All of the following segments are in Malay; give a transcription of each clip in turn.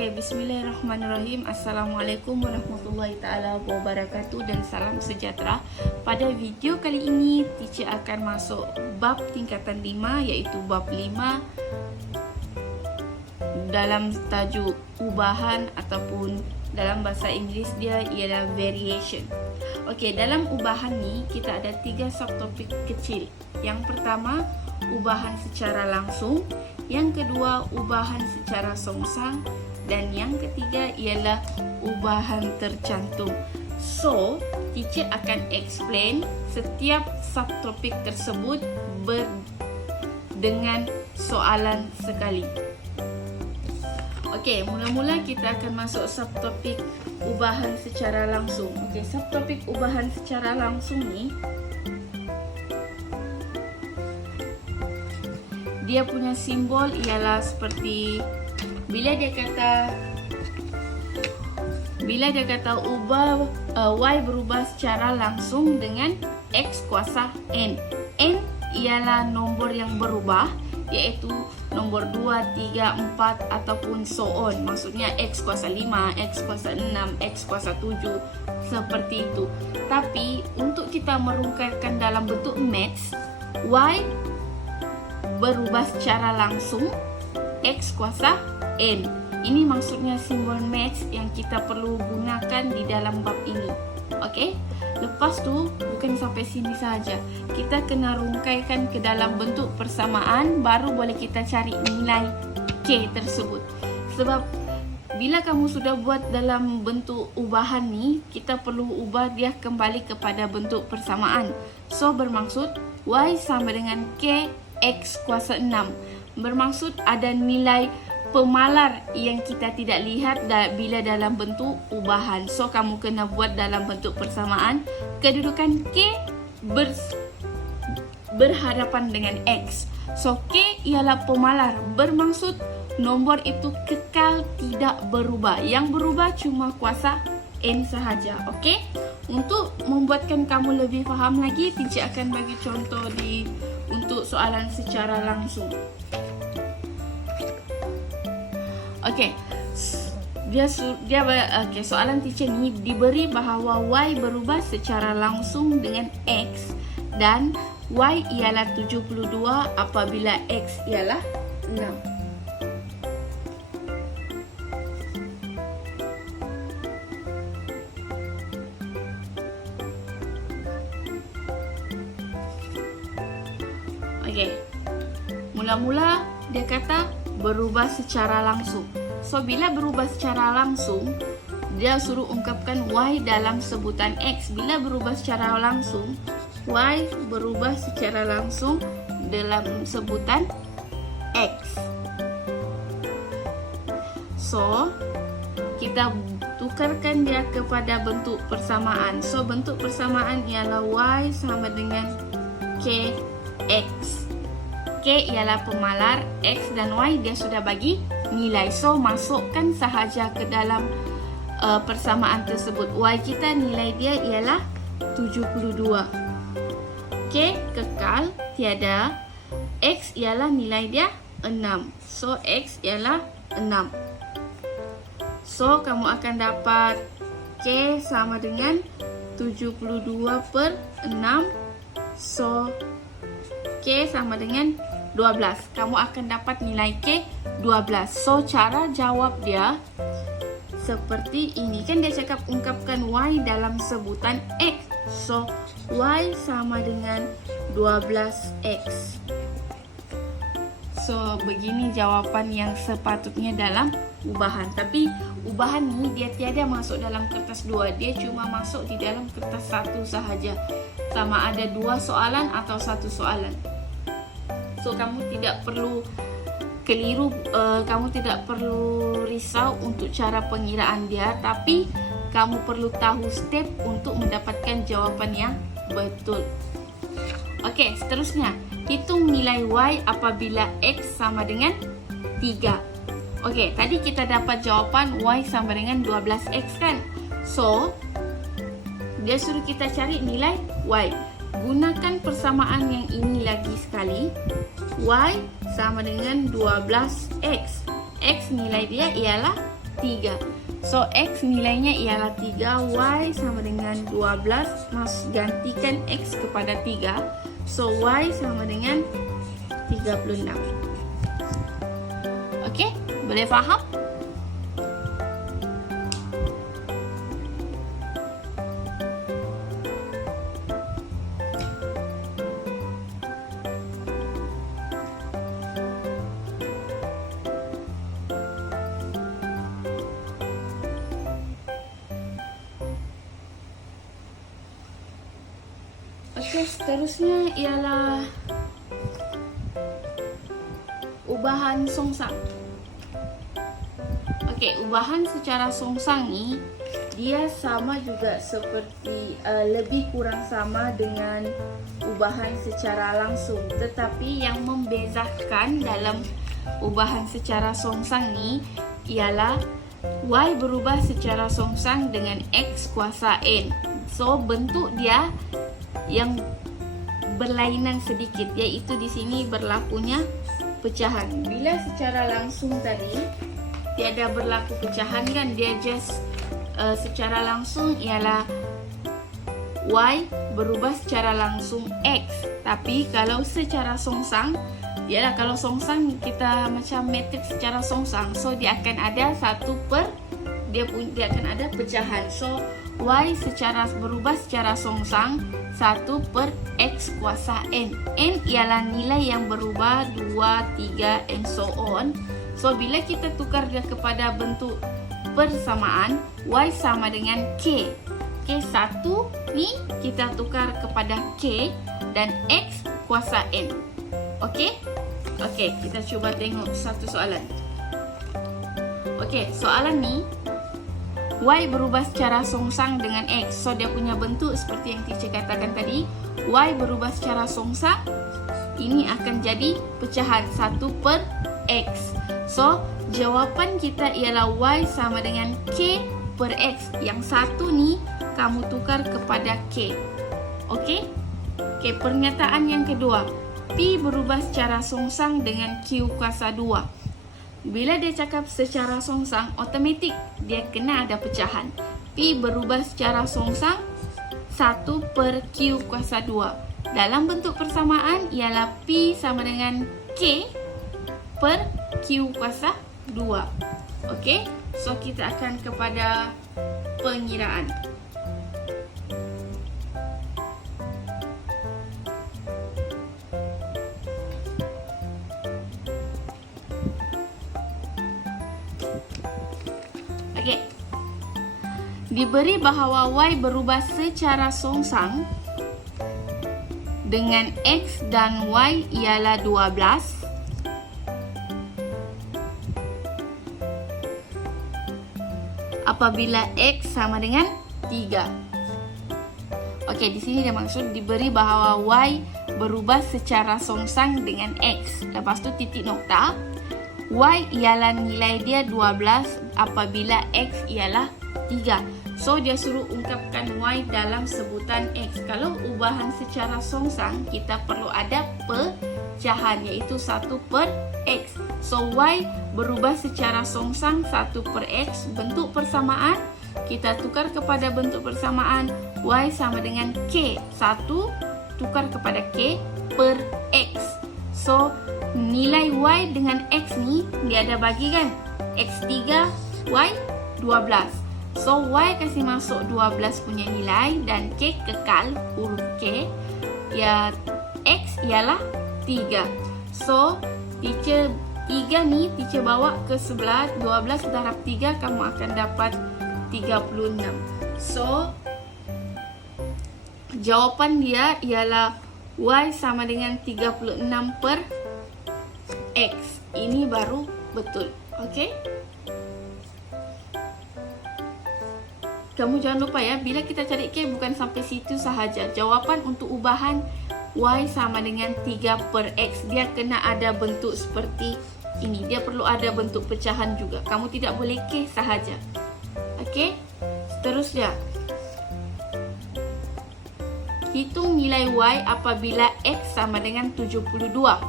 Okey, bismillahirrahmanirrahim. Assalamualaikum warahmatullahi taala wabarakatuh dan salam sejahtera. Pada video kali ini, teacher akan masuk bab tingkatan 5 iaitu bab 5 dalam tajuk ubahan ataupun dalam bahasa Inggeris dia ialah variation. Okey, dalam ubahan ni kita ada 3 subtopik kecil. Yang pertama, ubahan secara langsung. Yang kedua, ubahan secara songsang. Dan yang ketiga ialah ubahan tercantum. So, teacher akan explain setiap subtopik tersebut dengan soalan sekali. Okey, mula-mula kita akan masuk subtopik ubahan secara langsung. Okey, subtopik ubahan secara langsung ni dia punya simbol ialah seperti bila dia kata ubah y berubah secara langsung dengan x kuasa n. N ialah nombor yang berubah iaitu nombor 2, 3, 4 ataupun so on. Maksudnya x kuasa 5, x kuasa 6, x kuasa 7 seperti itu. Tapi untuk kita merungkaikan dalam bentuk maths, y berubah secara langsung x kuasa n. Ini maksudnya simbol maths yang kita perlu gunakan di dalam bab ini. Okey? Lepas tu bukan sampai sini saja. Kita kena rungkaikan ke dalam bentuk persamaan baru boleh kita cari nilai k tersebut. Sebab bila kamu sudah buat dalam bentuk ubahan ni, kita perlu ubah dia kembali kepada bentuk persamaan. So bermaksud y sama dengan k x kuasa 6. Bermaksud ada nilai pemalar yang kita tidak lihat bila dalam bentuk ubahan. So kamu kena buat dalam bentuk persamaan. Kedudukan k berhadapan dengan x. So k ialah pemalar. Bermaksud nombor itu kekal tidak berubah. Yang berubah cuma kuasa n sahaja. Okey? Untuk membuatkan kamu lebih faham lagi, teacher akan bagi contoh untuk soalan secara langsung. Okey. Soalan teacher ni diberi bahawa y berubah secara langsung dengan x dan y ialah 72 apabila x ialah 6. Okey. Mula-mula dia kata berubah secara langsung. So bila berubah secara langsung, dia suruh ungkapkan y dalam sebutan x. Bila berubah secara langsung, y berubah secara langsung dalam sebutan x. So kita tukarkan dia kepada bentuk persamaan. So bentuk persamaan ialah y sama dengan k x. K ialah pemalar, X dan Y dia sudah bagi nilai. So masukkan sahaja ke dalam persamaan tersebut. Y kita nilai dia ialah 72. K kekal tiada. X ialah nilai dia 6. So X ialah 6. So kamu akan dapat K sama dengan 72 per 6. So K sama dengan 12. Kamu akan dapat nilai K 12. So cara jawab dia seperti ini. Kan dia cakap ungkapkan Y dalam sebutan X. So Y sama dengan 12X. So begini jawapan yang sepatutnya dalam ubahan. Tapi ubahan ni dia tiada masuk dalam kertas 2. Dia cuma masuk di dalam kertas 1 sahaja. Sama ada 2 soalan atau 1 soalan. So kamu tidak perlu keliru, kamu tidak perlu risau untuk cara pengiraan dia, tapi kamu perlu tahu step untuk mendapatkan jawapan yang betul. Okey, seterusnya hitung nilai y apabila x sama dengan 3. Okey, tadi kita dapat jawapan y sama dengan 12x kan? So dia suruh kita cari nilai y. Gunakan persamaan yang ini lagi sekali. Y sama dengan 12x. X nilai dia ialah 3. So X nilainya ialah 3, Y sama dengan 12, gantikan X kepada 3. So Y sama dengan 36. Okey, boleh faham? Okey, seterusnya ialah ubahan songsang. Okey, ubahan secara songsang ni dia sama juga seperti lebih kurang sama dengan ubahan secara langsung, tetapi yang membezakan dalam ubahan secara songsang ni ialah Y berubah secara songsang dengan X kuasa N. So bentuk dia yang berlainan sedikit, iaitu di sini berlakunya pecahan. Bila secara langsung tadi tiada berlaku pecahan kan, dia just secara langsung ialah Y berubah secara langsung X. Tapi kalau secara songsang, ialah kalau songsang kita macam matriks secara songsang, so dia akan ada dia akan ada pecahan. So Y secara berubah secara songsang 1/X kuasa N. N ialah nilai yang berubah 2, 3 and so on. So bila kita tukar dia kepada bentuk persamaan, Y sama dengan K. K 1 ni kita tukar kepada K dan X kuasa N. Okey? Okey, kita cuba tengok satu soalan. Okey, soalan ni Y berubah secara songsang dengan X. So dia punya bentuk seperti yang teacher katakan tadi, Y berubah secara songsang, ini akan jadi pecahan 1/X. So jawapan kita ialah Y sama dengan K/X. Yang satu ni kamu tukar kepada K. Okey? Okey, pernyataan yang kedua, P berubah secara songsang dengan Q kuasa 2. Bila dia cakap secara songsang, automatik dia kena ada pecahan. P berubah secara songsang 1/Q kuasa 2. Dalam bentuk persamaan ialah P sama dengan K per Q kuasa 2. Okey, so kita akan kepada pengiraan. Okey. Diberi bahawa Y berubah secara songsang dengan X dan Y ialah 12. Apabila X sama dengan 3. Okey, di sini dia maksud diberi bahawa Y berubah secara songsang dengan X. Lepas tu titik nokta. Y ialah nilai dia 12 apabila X ialah 3. So dia suruh ungkapkan Y dalam sebutan X. Kalau ubahan secara songsang, kita perlu ada pecahan, iaitu 1/X. So Y berubah secara songsang 1/X. Bentuk persamaan kita tukar kepada bentuk persamaan, Y sama dengan K. 1 tukar kepada K per X. So nilai Y dengan X ni dia ada bagi kan, X3, Y 12. So Y kasih masuk 12 punya nilai dan K kekal huruf K. Ya, X ialah 3. So teacher 3 ni teacher bawa ke sebelah, 12 darab 3 kamu akan dapat 36. So jawapan dia ialah Y sama dengan 36/X. Ini baru betul. Okey? Kamu jangan lupa ya, bila kita cari K bukan sampai situ sahaja. Jawapan untuk ubahan Y sama dengan 3/X, dia kena ada bentuk seperti ini. Dia perlu ada bentuk pecahan juga. Kamu tidak boleh K sahaja. Okey? Seterusnya, hitung nilai Y apabila X sama dengan 72.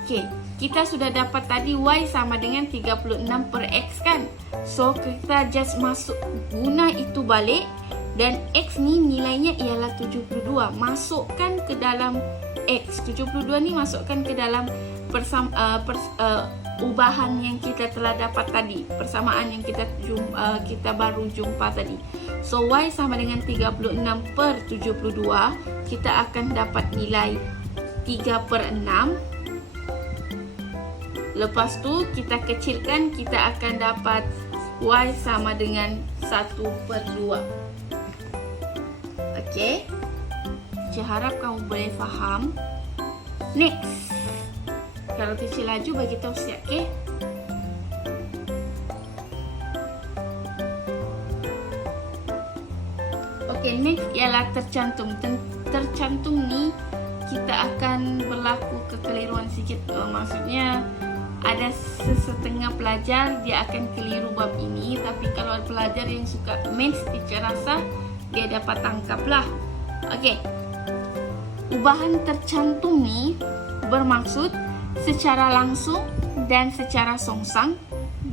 Okey, kita sudah dapat tadi Y sama dengan 36 per X kan. So kita just masuk guna itu balik, dan X ni nilainya ialah 72. Masukkan ke dalam X. 72 ni masukkan ke dalam ubahan yang kita telah dapat tadi, persamaan yang kita baru jumpa tadi. So Y sama dengan 36 per 72. Kita akan dapat nilai 3 per 6. Lepas tu kita kecilkan, kita akan dapat Y sama dengan 1 per 2. Okey, saya harap kamu boleh faham. Next, kalau teacher laju bagi tahu siap, okey? Okey, next ialah tercantum. Tercantum ni kita akan berlaku kekeliruan sikit. Maksudnya ada sesetengah pelajar dia akan keliru bab ini, tapi kalau pelajar yang suka maths, teacher rasa dia dapat tangkaplah. Okey, ubahan tercantum ni bermaksud secara langsung dan secara songsang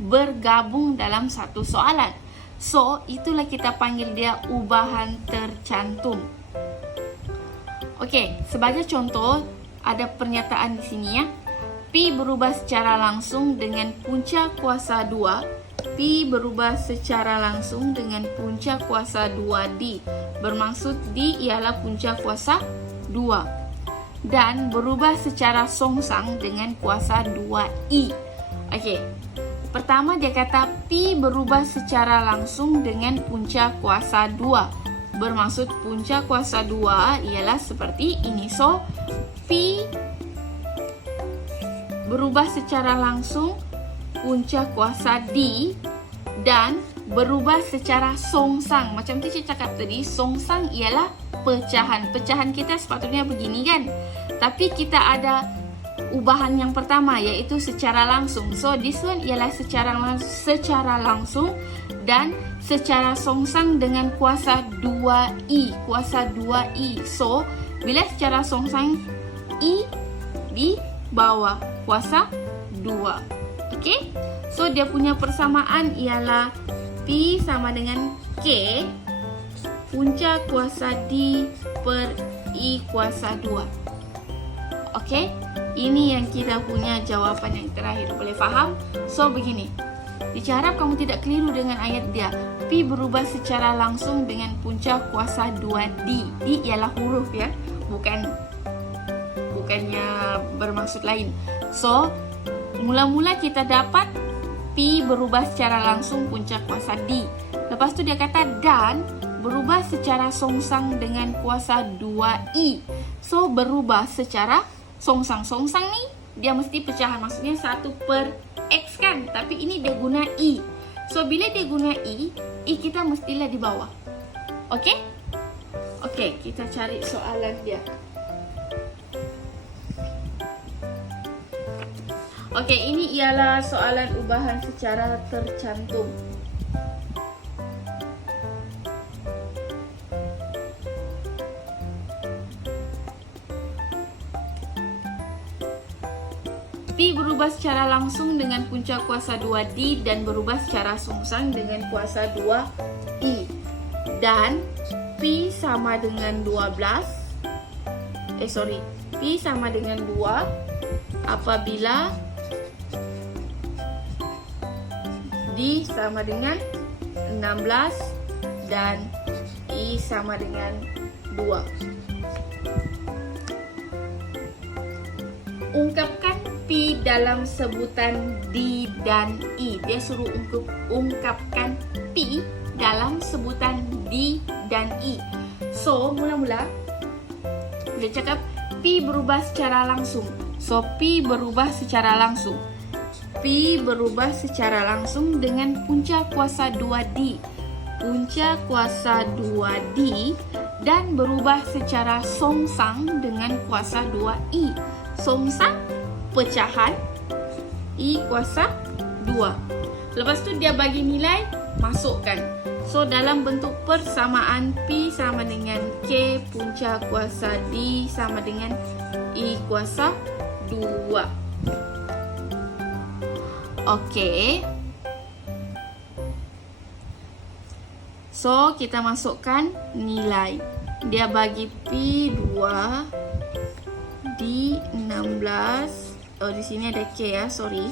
bergabung dalam satu soalan. So, itulah kita panggil dia ubahan tercantum. Okey, sebagai contoh ada pernyataan di sini ya. Pi berubah secara langsung dengan punca kuasa 2. Pi berubah secara langsung dengan punca kuasa 2D. Bermaksud D ialah punca kuasa 2. Dan berubah secara songsang dengan kuasa 2I. Okey. Pertama dia kata Pi berubah secara langsung dengan punca kuasa 2. Bermaksud punca kuasa 2 ialah seperti ini. So, Pi berubah secara langsung punca kuasa D dan berubah secara songsang. Macam tu saya cakap tadi, songsang ialah pecahan. Pecahan kita sepatutnya begini kan. Tapi kita ada ubahan yang pertama iaitu secara langsung. So this one ialah secara langsung dan secara songsang dengan kuasa 2I. Kuasa 2I. So bila secara songsang I di bawah kuasa 2. Okey? So dia punya persamaan ialah P sama dengan K punca kuasa D per I kuasa 2. Okey? Ini yang kita punya jawapan yang terakhir. Boleh faham? So begini. Diharap kamu tidak keliru dengan ayat dia. P berubah secara langsung dengan punca kuasa 2D. D ialah huruf ya. Bukannya bermaksud lain. So, mula-mula kita dapat P berubah secara langsung punca kuasa D. Lepas tu dia kata dan berubah secara songsang dengan kuasa 2I. So, berubah secara songsang. Songsang ni dia mesti pecahan. Maksudnya 1 per X kan. Tapi ini dia guna I. So, bila dia guna I kita mestilah di bawah. Okey? Okey, kita cari soalan dia. Okey, ini ialah soalan ubahan secara tercantum. P berubah secara langsung dengan punca kuasa 2D dan berubah secara songsang dengan kuasa 2I. Dan P sama dengan 12. P sama dengan 2 apabila D sama dengan 16 dan I sama dengan 2. Ungkapkan P dalam sebutan D dan I. Dia suruh ungkapkan P dalam sebutan D dan I. So, mula-mula dia cakap P berubah secara langsung. So, P berubah secara langsung. P berubah secara langsung dengan punca kuasa 2D. Punca kuasa 2D dan berubah secara songsang dengan kuasa 2I. Songsang, pecahan, I kuasa 2. Lepas tu dia bagi nilai, masukkan. So, dalam bentuk persamaan P sama dengan K punca kuasa D sama dengan I kuasa 2. Oke. So, kita masukkan nilai. Dia bagi P 2 di 16. Oh, di sini ada K ya, sorry.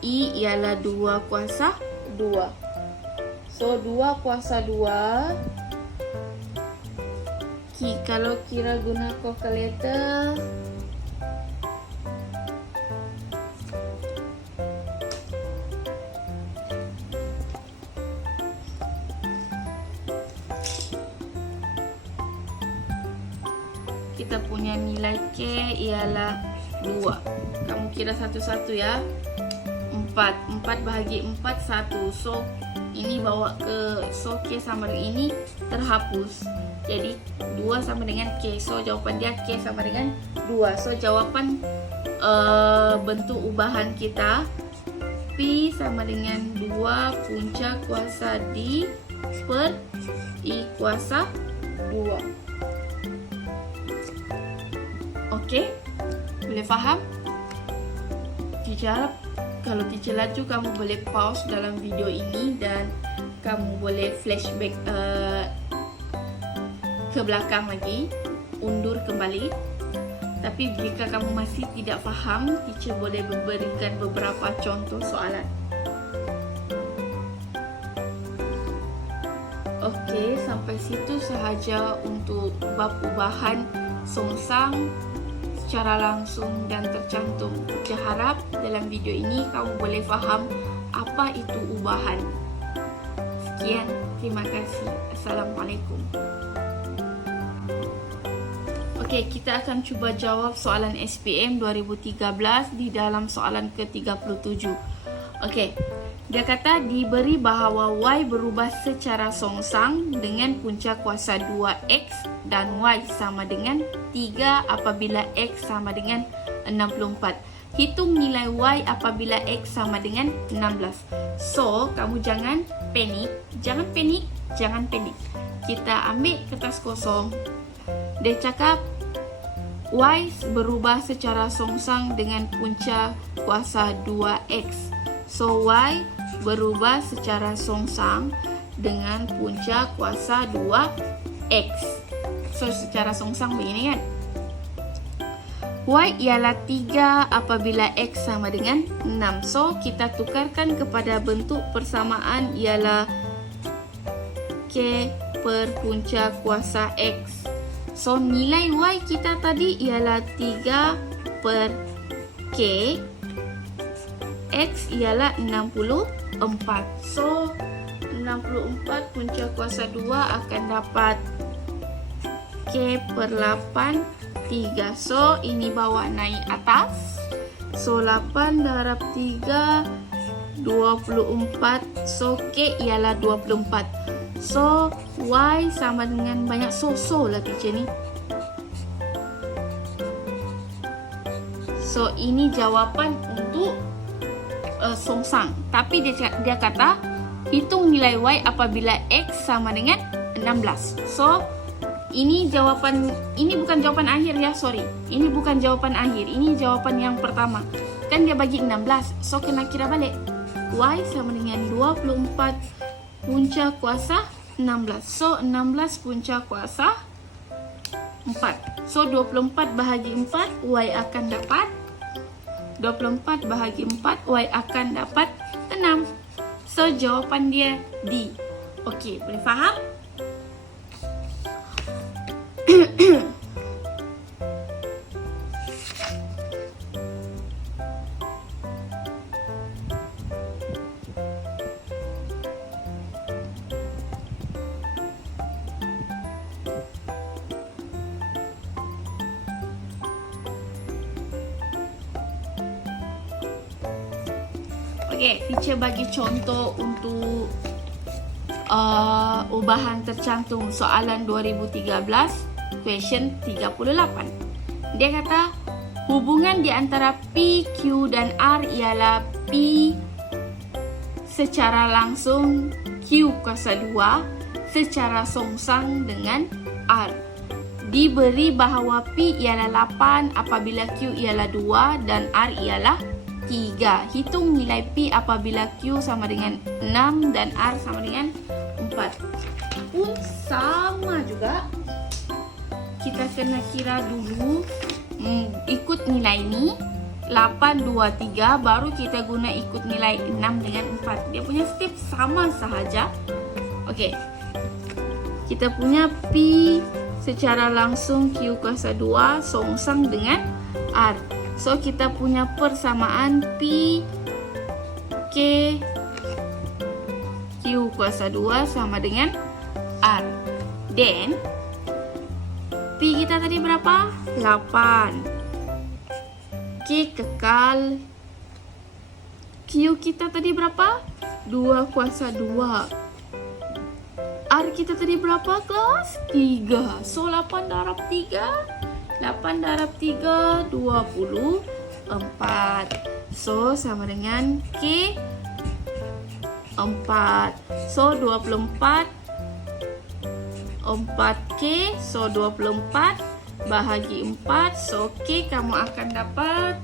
I ialah 2 kuasa 2. So, 2 kuasa 2. Kalau kira guna kalkulator, kita punya nilai K ialah 2. Kamu kira satu-satu ya. 4 bahagi 4 1. So ini bawa ke, so K sama dengan ini terhapus. Jadi 2 sama dengan K. So jawapan dia K sama dengan 2. So jawapan bentuk ubahan kita P sama dengan 2 punca kuasa D per I kuasa 2. Oke? Boleh faham? Teacher harap kalau teacher laju, kamu boleh pause dalam video ini dan kamu boleh flashback ke belakang lagi, undur kembali. Tapi jika kamu masih tidak faham, teacher boleh memberikan beberapa contoh soalan. Okey, sampai situ sahaja untuk bab ubahan songsang secara langsung dan tercantum. Teacher harap dalam video ini kamu boleh faham apa itu ubahan. Sekian, terima kasih. Assalamualaikum. Okey, kita akan cuba jawab soalan SPM 2013 di dalam soalan ke-37. Okey, dia kata diberi bahawa Y berubah secara songsang dengan punca kuasa 2X dan Y sama dengan 3 apabila X sama dengan 64. Hitung nilai Y apabila X sama dengan 16. So, kamu jangan panik. Kita ambil kertas kosong. Dia cakap Y berubah secara songsang dengan punca kuasa 2X. So, Y berubah secara songsang dengan punca kuasa 2X. So, secara songsang begini kan? Y ialah 3 apabila X sama dengan 6. So, kita tukarkan kepada bentuk persamaan ialah K per punca kuasa X. So, nilai Y kita tadi ialah 3 per K. X ialah 64. So, 64 punca kuasa 2 akan dapat K per 8, 3. So, ini bawa naik atas. So, 8 darab 3, 24. So, K ialah 24. So, Y sama dengan banyak so lah teacher ni. So, ini jawapan untuk songsang. Tapi dia kata hitung nilai Y apabila X sama dengan 16. So, ini jawapan, ini bukan jawapan akhir ya, sorry. Ini bukan jawapan akhir, ini jawapan yang pertama. Kan dia bagi 16. So, kena kira balik. Y sama dengan 24 punca kuasa 16. So, 16 punca kuasa 4. So, 24 bahagi 4, Y akan dapat 24 bahagi 4, Y akan dapat 6. So, jawapan dia D. Okey, boleh faham? Okey, teacher bagi contoh untuk ubahan tercantum soalan 2013, question 38. Dia kata, hubungan di antara P, Q dan R ialah P secara langsung Q kuasa 2 secara songsang dengan R. Diberi bahawa P ialah 8 apabila Q ialah 2 dan R ialah 3. Hitung nilai P apabila Q sama dengan 6 dan R sama dengan 4. Pun sama juga. Kita kena kira dulu, ikut nilai ini 8, 2, 3, baru kita guna ikut nilai 6 dengan 4. Dia punya step sama sahaja. Oke, kita punya P secara langsung Q kuasa 2 songsang dengan R. So, kita punya persamaan P K Q kuasa 2 sama dengan R. Then, P kita tadi berapa? 8. K kekal. Q kita tadi berapa? 2 kuasa 2. R kita tadi berapa, kelas? 3. So, 8 darab 3. 8 darab 3, 24. So, sama dengan K 4. So, 24. 4K. So, 24 bahagi 4. So, K kamu akan dapat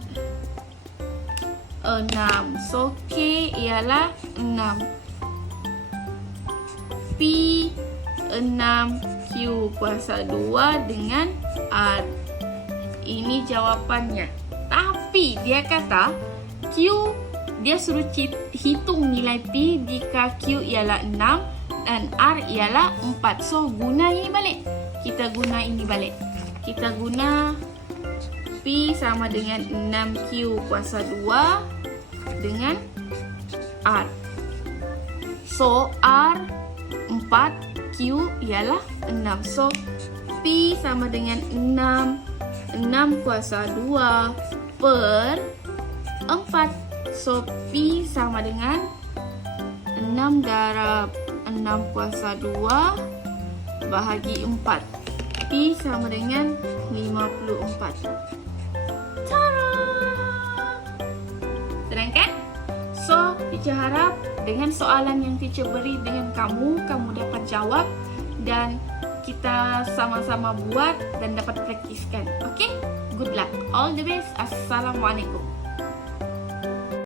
6. So, K ialah 6. P 6 Q kuasa 2 dengan R. Ini jawapannya. Tapi dia kata Q, dia suruh hitung nilai P jika Q ialah 6 dan R ialah 4. So, guna ini balik. Kita guna ini balik. Kita guna P sama dengan 6Q kuasa 2 dengan R. So, R 4, Q ialah 6. So, P sama dengan 6 kuasa 2 per 4. So, P sama dengan 6 darab 6 kuasa 2 bahagi 4. P sama dengan 54. Tara! Senang kan? So, teacher harap dengan soalan yang teacher beri dengan kamu dapat jawab dan kita sama-sama buat dan dapat praktiskan. Okay? Good luck. All the best. Assalamualaikum.